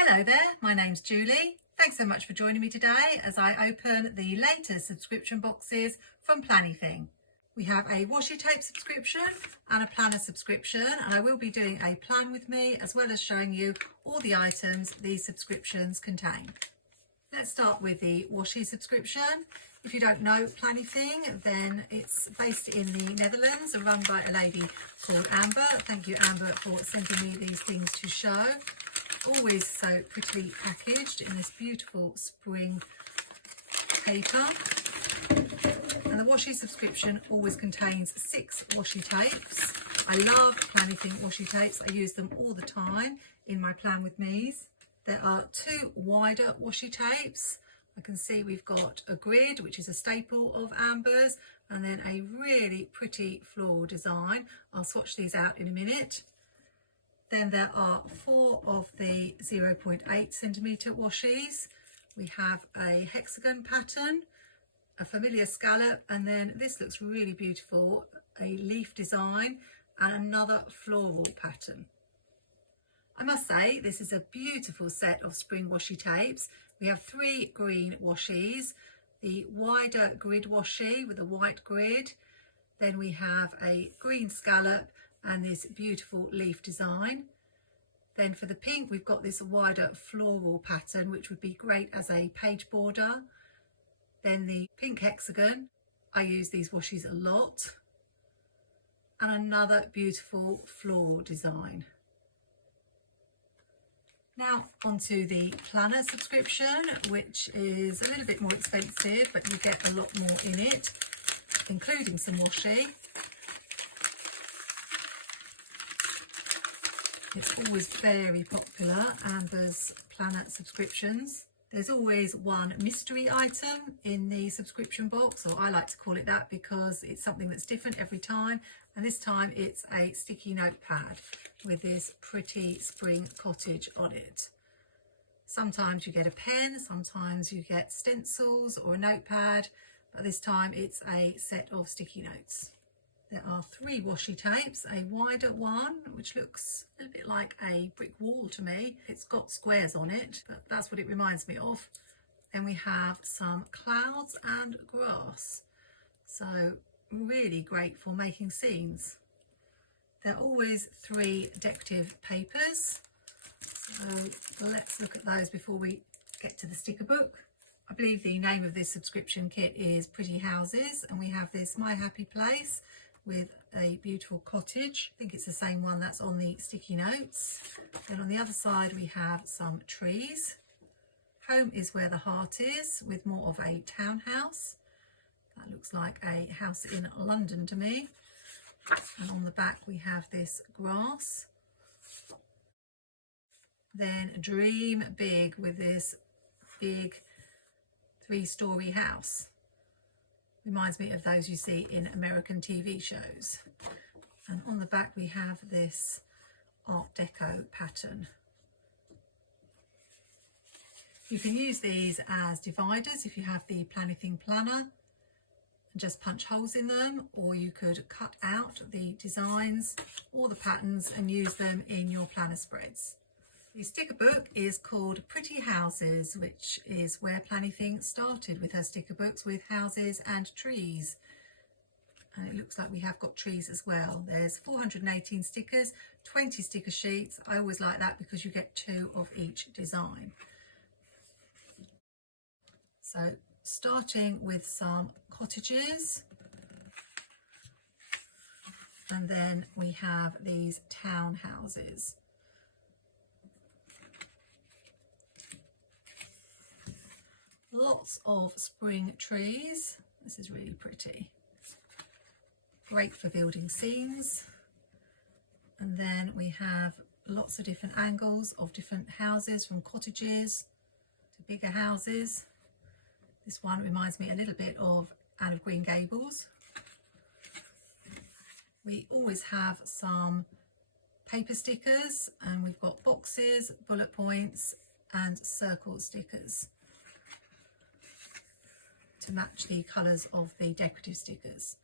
Hello there, my name's Julie. Thanks so much for joining me today as I open the latest subscription boxes from Planything. We have a washi tape subscription and a planner subscription, and I will be doing a plan with me as well as showing you all the items these subscriptions contain. Let's start with the washi subscription. If you don't know Planything, then it's based in the Netherlands and run by a lady called Amber. Thank you, Amber, for sending me these things to show. Always so prettily packaged in this beautiful spring paper. And the washi subscription always contains 6 washi tapes. I love Planything washi tapes. I use them all the time in my plan with me's. There are 2 wider washi tapes. I can see we've got a grid, which is a staple of Amber's, and then a really pretty floral design. I'll swatch these out in a minute. Then there are 4 of the 0.8 centimetre washis. We have a hexagon pattern, a familiar scallop, and then this looks really beautiful, a leaf design and another floral pattern. I must say this is a beautiful set of spring washi tapes. We have 3 green washis, the wider grid washi with a white grid, then we have a green scallop and this beautiful leaf design. Then for the pink we've got this wider floral pattern which would be great as a page border. Then the pink hexagon, I use these washis a lot, and another beautiful floral design. Now onto the planner subscription, which is a little bit more expensive, but you get a lot more in it, including some washi. It's always very popular, Amber's planner subscriptions. There's always one mystery item in the subscription box, or I like to call it that because it's something that's different every time. And this time it's a sticky notepad with this pretty spring cottage on it. Sometimes you get a pen, sometimes you get stencils or a notepad, but this time it's a set of sticky notes. There are 3 washi tapes, a wider one, which looks a little bit like a brick wall to me. It's got squares on it, but that's what it reminds me of. Then we have some clouds and grass. So really great for making scenes. There are always 3 decorative papers. So let's look at those before we get to the sticker book. I believe the name of this subscription kit is Pretty Houses, and we have this My Happy Place with a beautiful cottage. I think it's the same one that's on the sticky notes. Then on the other side we have some trees. Home is where the heart is, with more of a townhouse. That looks like a house in London to me. And on the back we have this grass. Then Dream Big with this big 3-story house. Reminds me of those you see in American TV shows. And on the back we have this Art Deco pattern. You can use these as dividers if you have the Planything planner and just punch holes in them, or you could cut out the designs or the patterns and use them in your planner spreads. The sticker book is called Pretty Houses, which is where Planything started with her sticker books, with houses and trees. And it looks like we have got trees as well. There's 418 stickers, 20 sticker sheets. I always like that because you get 2 of each design. So starting with some cottages. And then we have these townhouses. Lots of spring trees. This is really pretty. Great for building scenes. And then we have lots of different angles of different houses, from cottages to bigger houses. This one reminds me a little bit of Anne of Green Gables. We always have some paper stickers, and we've got boxes, bullet points and circle stickers to match the colours of the decorative stickers.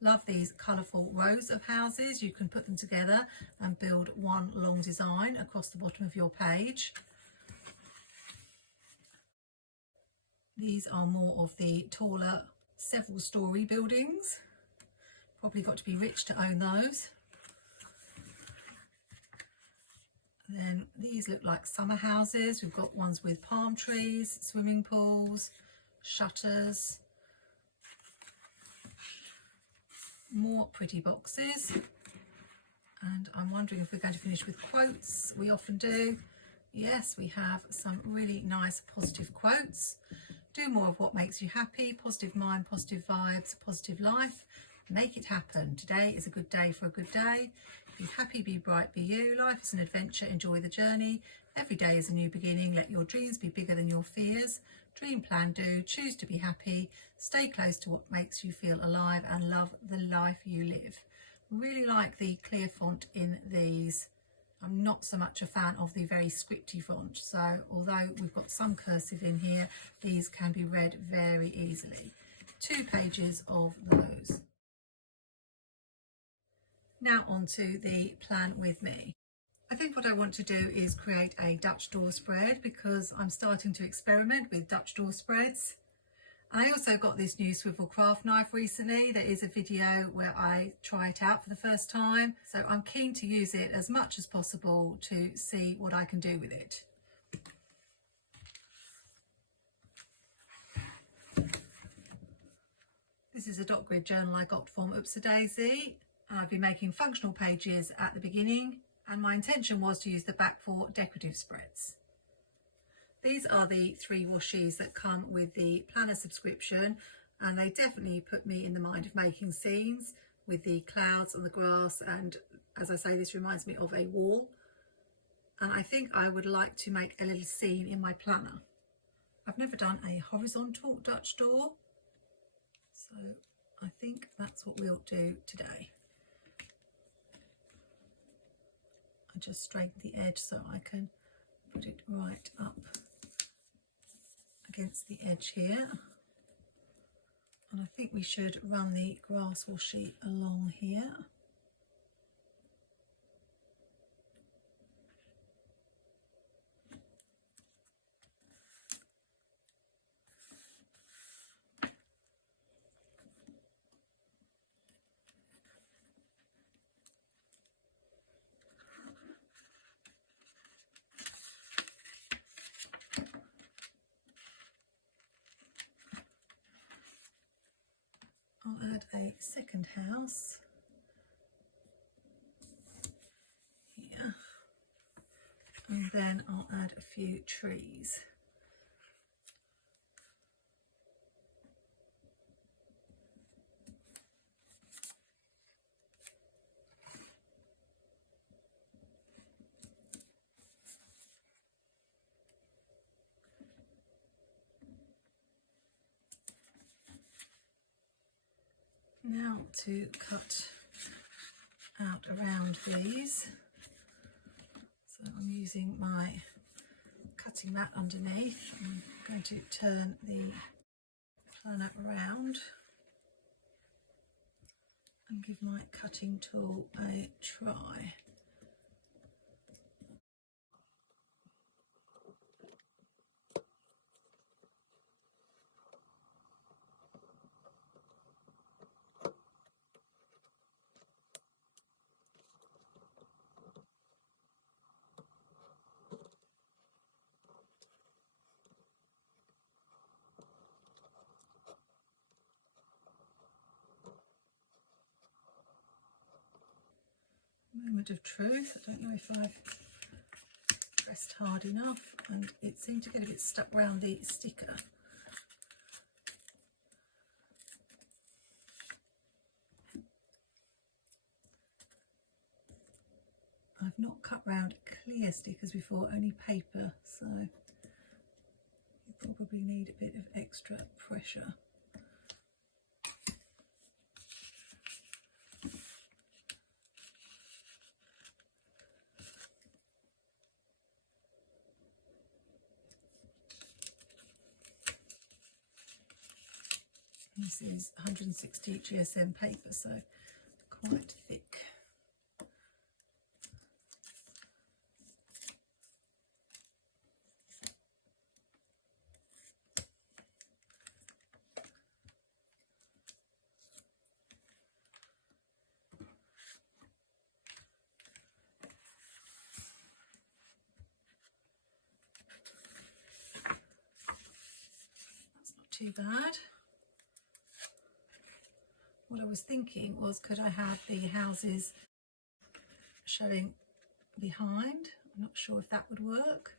Love these colourful rows of houses. You can put them together and build one long design across the bottom of your page. These are more of the taller several story buildings. Probably got to be rich to own those. Then these look like summer houses. We've got ones with palm trees, swimming pools, shutters, more pretty boxes. And I'm wondering if we're going to finish with quotes. We often do. Yes, we have some really nice positive quotes. Do more of what makes you happy. Positive mind, positive vibes, positive life. Make it happen. Today is a good day for a good day. Be happy, be bright, be you. Life is an adventure. Enjoy the journey. Every day is a new beginning. Let your dreams be bigger than your fears. Dream, plan, do. Choose to be happy. Stay close to what makes you feel alive and love the life you live. Really like the clear font in these. I'm not so much a fan of the very scripty font. So although we've got some cursive in here, these can be read very easily. 2 pages of those. Now on to the Plan With Me. I think what I want to do is create a Dutch door spread because I'm starting to experiment with Dutch door spreads. And I also got this new swivel craft knife recently. There is a video where I try it out for the first time. So I'm keen to use it as much as possible to see what I can do with it. This is a dot grid journal I got from Daisy. I've been making functional pages at the beginning and my intention was to use the back for decorative spreads. These are the 3 washies that come with the planner subscription and they definitely put me in the mind of making scenes with the clouds and the grass, and as I say, this reminds me of a wall, and I think I would like to make a little scene in my planner. I've never done a horizontal Dutch door, so I think that's what we'll do today. I just straighten the edge so I can put it right up against the edge here. And I think we should run the grass washi along here. I'll add a second house here, and then I'll add a few trees. Now to cut out around these. So I'm using my cutting mat underneath. I'm going to turn the planner around and give my cutting tool a try. Moment of truth. I don't know if I've pressed hard enough and it seemed to get a bit stuck around the sticker. I've not cut round clear stickers before, only paper, so you probably need a bit of extra pressure. This is 160 GSM paper, so quite thick. That's not too bad. What I was thinking was, could I have the houses showing behind? I'm not sure if that would work.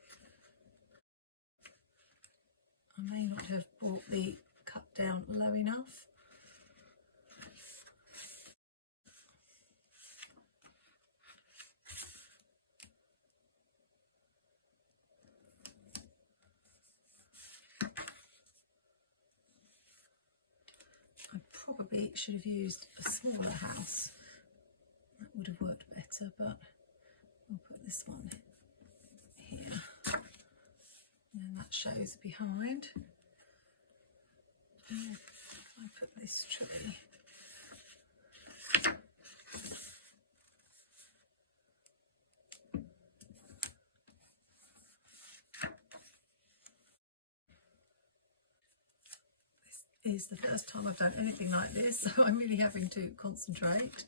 I may not have brought the cut down low enough. I probably should have used a smaller house. That would have worked better, but I'll put this one here. And that shows behind. And I put this tree. This is the first time I've done anything like this, so I'm really having to concentrate.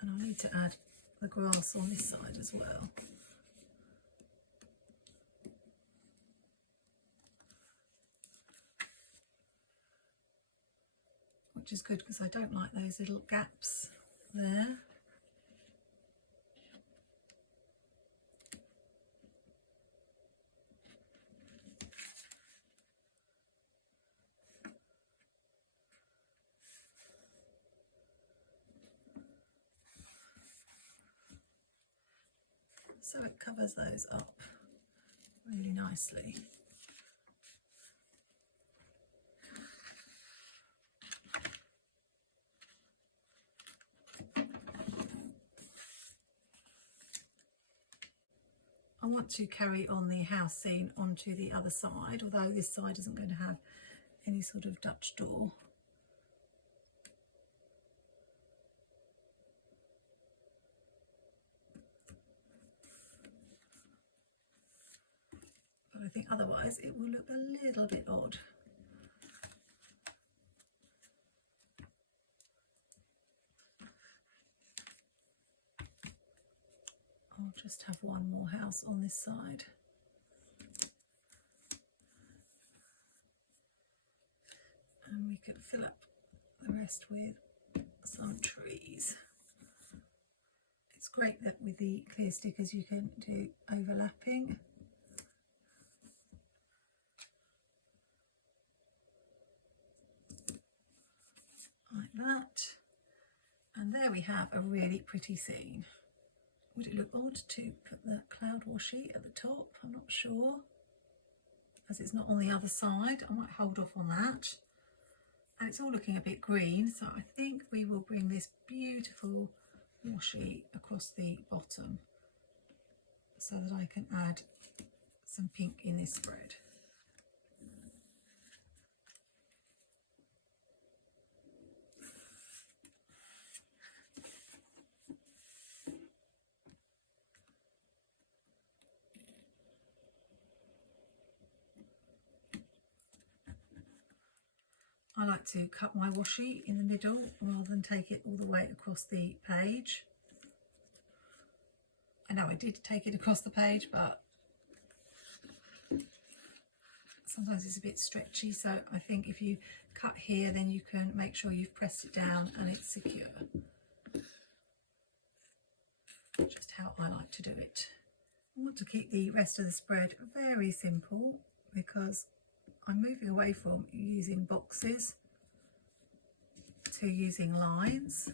And I need to add the grass on this side as well. Which is good because I don't like those little gaps there. So it covers those up really nicely. I want to carry on the house scene onto the other side, although this side isn't going to have any sort of Dutch door. But I think otherwise it will look a little bit odd. I'll just have one more house on this side. And we could fill up the rest with some trees. It's great that with the clear stickers you can do overlapping. Like that. And there we have a really pretty scene. Would it look odd to put the cloud washi at the top? I'm not sure. As it's not on the other side, I might hold off on that. And it's all looking a bit green, so I think we will bring this beautiful washi across the bottom so that I can add some pink in this spread. I like to cut my washi in the middle rather than take it all the way across the page. I know I did take it across the page, but sometimes it's a bit stretchy, so I think if you cut here then you can make sure you've pressed it down and it's secure. Just how I like to do it. I want to keep the rest of the spread very simple because I'm moving away from using boxes to using lines,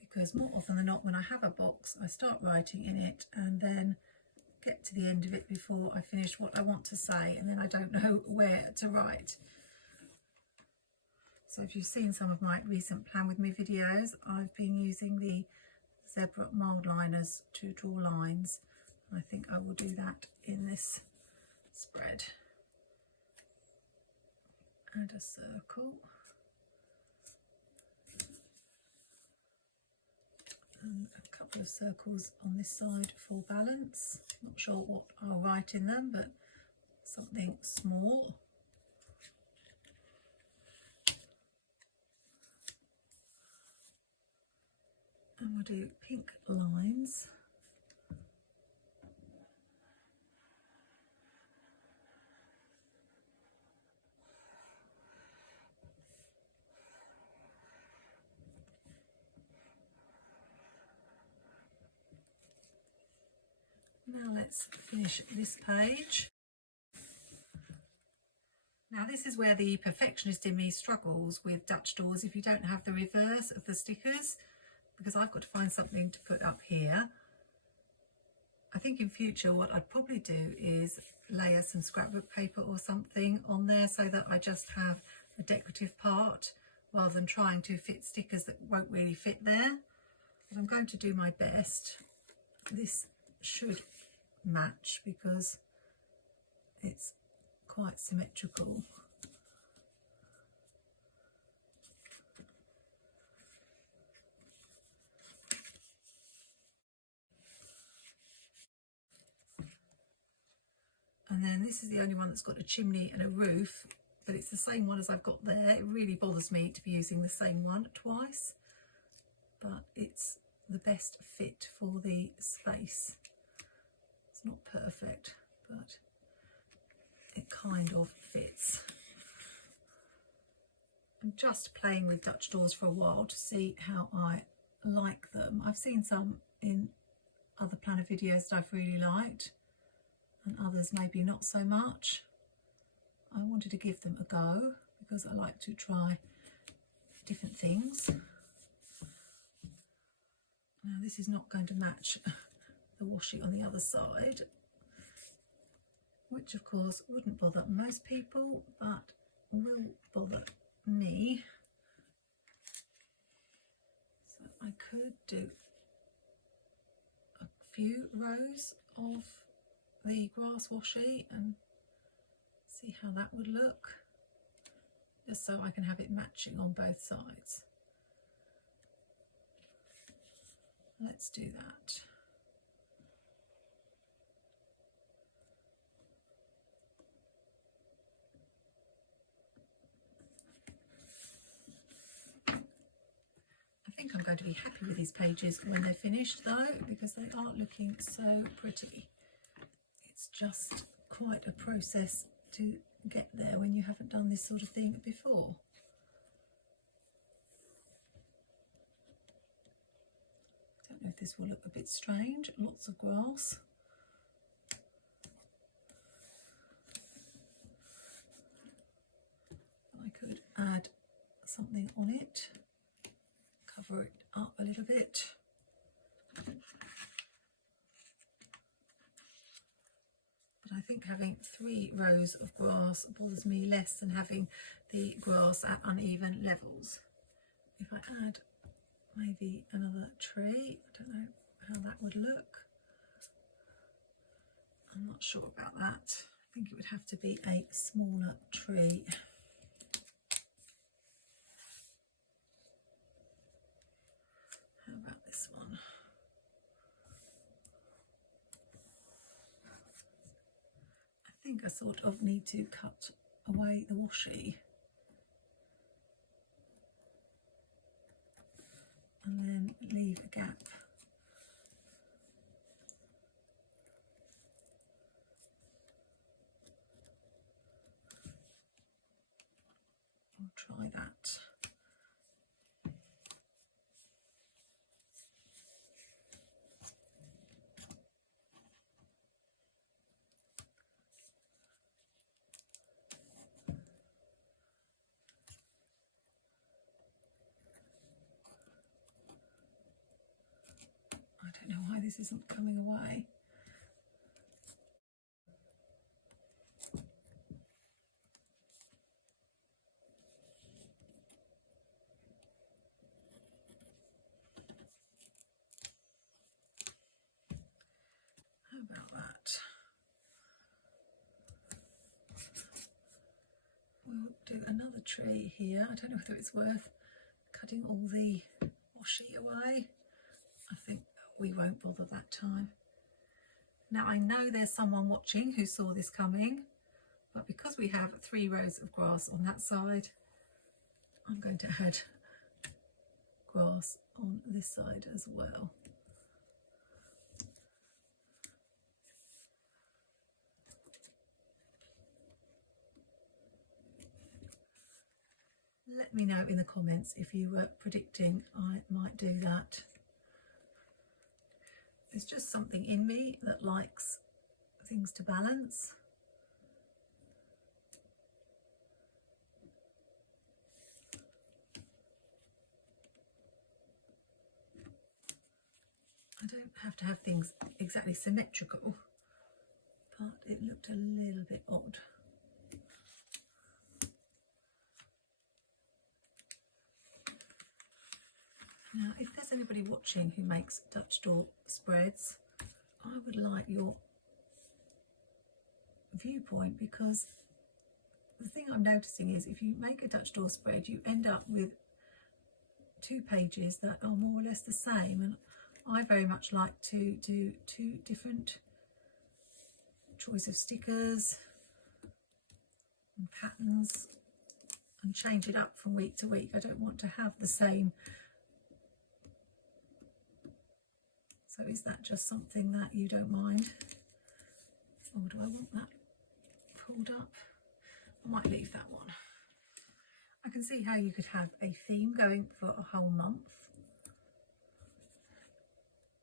because more often than not when I have a box I start writing in it and then get to the end of it before I finish what I want to say, and then I don't know where to write. So if you've seen some of my recent Plan With Me videos, I've been using the zebra mould liners to draw lines. I think I will do that in this spread. Add a circle. And a couple of circles on this side for balance. Not sure what I'll write in them, but something small. And we'll do pink lines. Now let's finish this page. Now this is where the perfectionist in me struggles with Dutch doors if you don't have the reverse of the stickers, because I've got to find something to put up here. I think in future what I'd probably do is layer some scrapbook paper or something on there so that I just have a decorative part rather than trying to fit stickers that won't really fit there. But I'm going to do my best. This should match because it's quite symmetrical. And then this is the only one that's got a chimney and a roof, but it's the same one as I've got there. It really bothers me to be using the same one twice, but it's the best fit for the space. It's not perfect, but it kind of fits. I'm just playing with Dutch doors for a while to see how I like them. I've seen some in other planner videos that I've really liked, and others maybe not so much. I wanted to give them a go because I like to try different things. Now this is not going to match the washi on the other side, which of course wouldn't bother most people, but will bother me. So I could do a few rows of the grass washi and see how that would look, just so I can have it matching on both sides. Let's do that. I think I'm going to be happy with these pages when they're finished though, because they are looking so pretty. It's just quite a process to get there when you haven't done this sort of thing before. Don't know if this will look a bit strange. Lots of grass. I could add something on it, cover it up a little bit. I think having 3 rows of grass bothers me less than having the grass at uneven levels. If I add maybe another tree, I don't know how that would look. I'm not sure about that. I think it would have to be a smaller tree. How about this one? I think I sort of need to cut away the washi and then leave a gap. I'll try that. I don't know why this isn't coming away. about that. We'll do another tree here. I don't know whether it's worth cutting all the washi away. I think we won't bother that time. Now I know there's someone watching who saw this coming, but because we have 3 rows of grass on that side, I'm going to add grass on this side as well. Let me know in the comments if you were predicting I might do that. There's just something in me that likes things to balance. I don't have to have things exactly symmetrical, but it looked a little bit odd. Now, if there's anybody watching who makes Dutch door spreads, I would like your viewpoint, because the thing I'm noticing is if you make a Dutch door spread, you end up with 2 pages that are more or less the same, and I very much like to do 2 different choice of stickers and patterns and change it up from week to week. I don't want to have the same. So is that just something that you don't mind? Or do I want that pulled up? I might leave that one. I can see how you could have a theme going for a whole month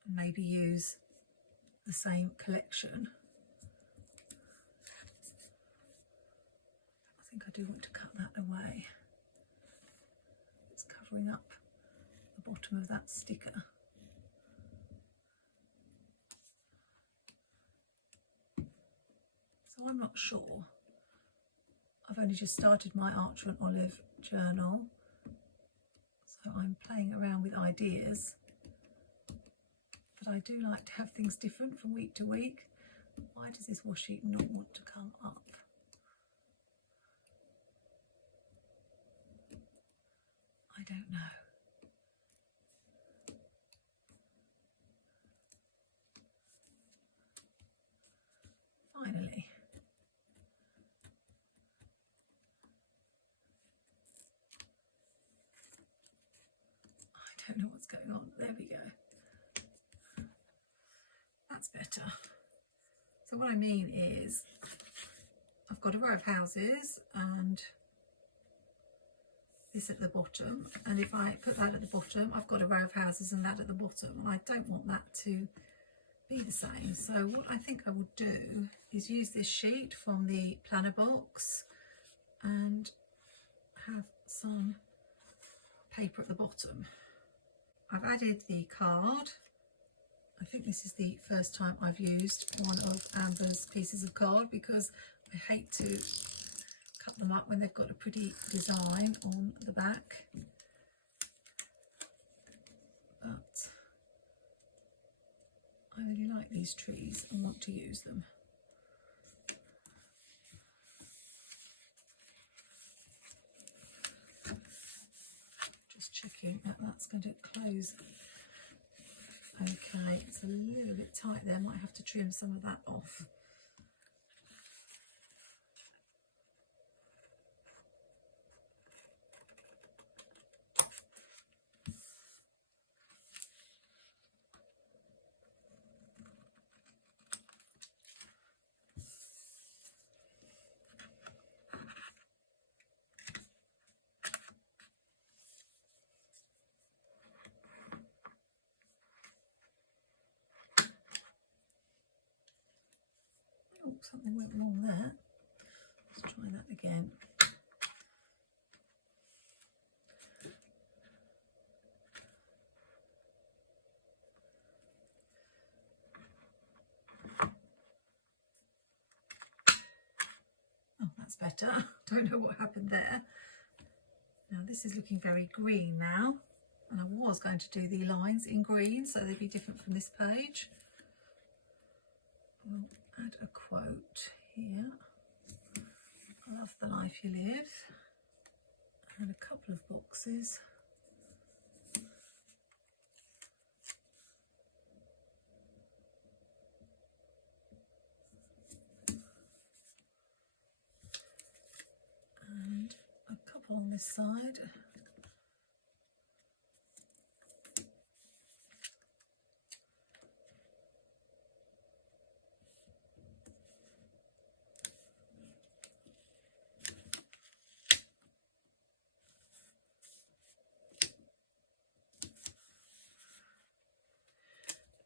and maybe use the same collection. I think I do want to cut that away. It's covering up the bottom of that sticker. So I'm not sure. I've only just started my Archer and Olive journal, so I'm playing around with ideas, but I do like to have things different from week to week. Why does this washi not want to come up? I don't know. Finally. I don't know what's going on. There we go. That's better. So what I mean is I've got a row of houses and this at the bottom, and if I put that at the bottom, I've got a row of houses and that at the bottom, and I don't want that to be the same. So what I think I will do is use this sheet from the planner box and have some paper at the bottom. I've added the card. I think this is the first time I've used one of Amber's pieces of card, because I hate to cut them up when they've got a pretty design on the back. But I really like these trees and want to use them. Just checking that that's going to close. Okay, it's a little bit tight there, might have to trim some of that off. Oh, something went wrong there. Let's try that again. Oh, that's better. Don't know what happened there. Now this is looking very green now, and I was going to do the lines in green so they'd be different from this page. we'll add a quote here. Love the life you live. And a couple of boxes. And a couple on this side.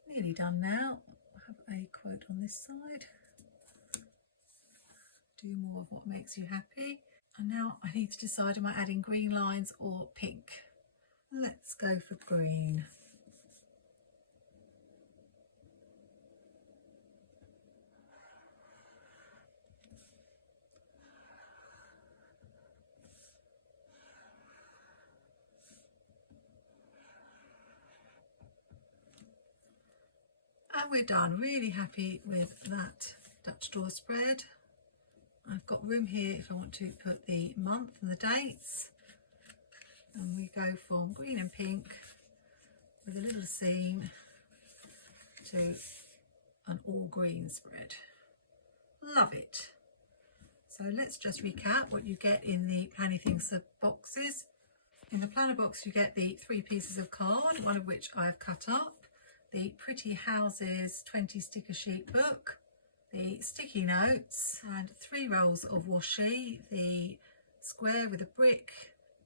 Nearly done now. I have a quote on this side. Do more of what makes you happy. And now I need to decide, am I adding green lines or pink? Let's go for green. And we're done. Really happy with that Dutch door spread. I've got room here if I want to put the month and the dates. And we go from green and pink with a little seam to an all green spread. Love it. So let's just recap what you get in the Planything sub boxes. In the planner box you get the 3 pieces of card, one of which I've cut up, the Pretty Houses 20 sticker sheet book, the sticky notes, and 3 rolls of washi, the square with a brick,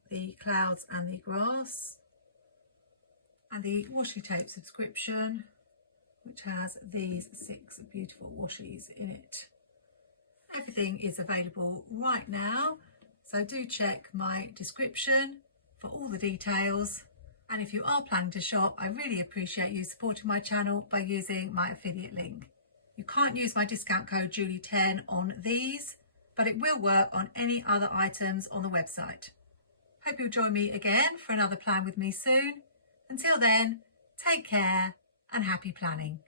the clouds and the grass, and the washi tape subscription, which has these 6 beautiful washies in it. Everything is available right now, so do check my description for all the details. And if you are planning to shop, I really appreciate you supporting my channel by using my affiliate link. You can't use my discount code Julie10 on these, but it will work on any other items on the website. Hope you'll join me again for another Plan With Me soon. Until then, take care and happy planning.